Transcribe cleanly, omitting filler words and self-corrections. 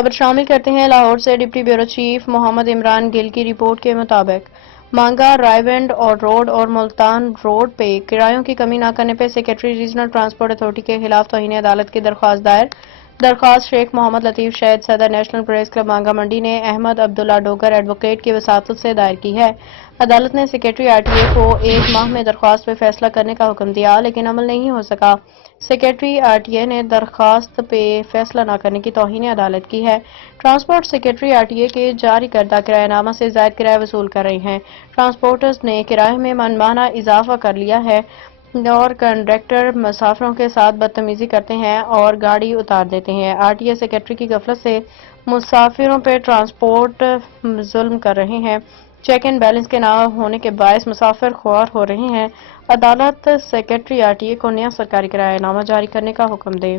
خبر شامل کرتے ہیں لاہور سے۔ ڈپٹی بیورو چیف محمد عمران گل کی رپورٹ کے مطابق مانگا، رائیونڈ اور روڈ اور ملتان روڈ پہ کرایوں کی کمی نہ کرنے پہ سیکریٹری ریجنل ٹرانسپورٹ اتھارٹی کے خلاف توہین عدالت کی درخواست دائر۔ درخواست شیخ محمد لطیف شہید صدر نیشنل پریس کلب مانگا منڈی نے احمد عبداللہ ڈوگر ایڈوکیٹ کی وساطت سے دائر کی ہے۔ عدالت نے سیکریٹری آر ٹی اے کو 1 ماہ میں درخواست پہ فیصلہ کرنے کا حکم دیا لیکن عمل نہیں ہو سکا۔ سیکریٹری آر ٹی اے نے درخواست پہ فیصلہ نہ کرنے کی توہین عدالت کی ہے۔ Transport secretary R T A کے جاری کردہ کرایہ نامہ سے زائد کرایہ وصول کر رہے ہیں۔ ٹرانسپورٹرز نے کرایے میں منمانا اضافہ کر لیا ہے اور کنڈکٹر مسافروں کے ساتھ بدتمیزی کرتے ہیں اور گاڑی اتار دیتے ہیں۔ آر ٹی اے سیکریٹری کی غفلت سے مسافروں پہ ٹرانسپورٹ ظلم کر رہے ہیں۔ چیک اینڈ بیلنس کے نہ ہونے کے باعث مسافر خوار ہو رہے ہیں۔ عدالت سیکریٹری آر ٹی اے کو نیا سرکاری کرایہ نامہ جاری کرنے کا حکم دے۔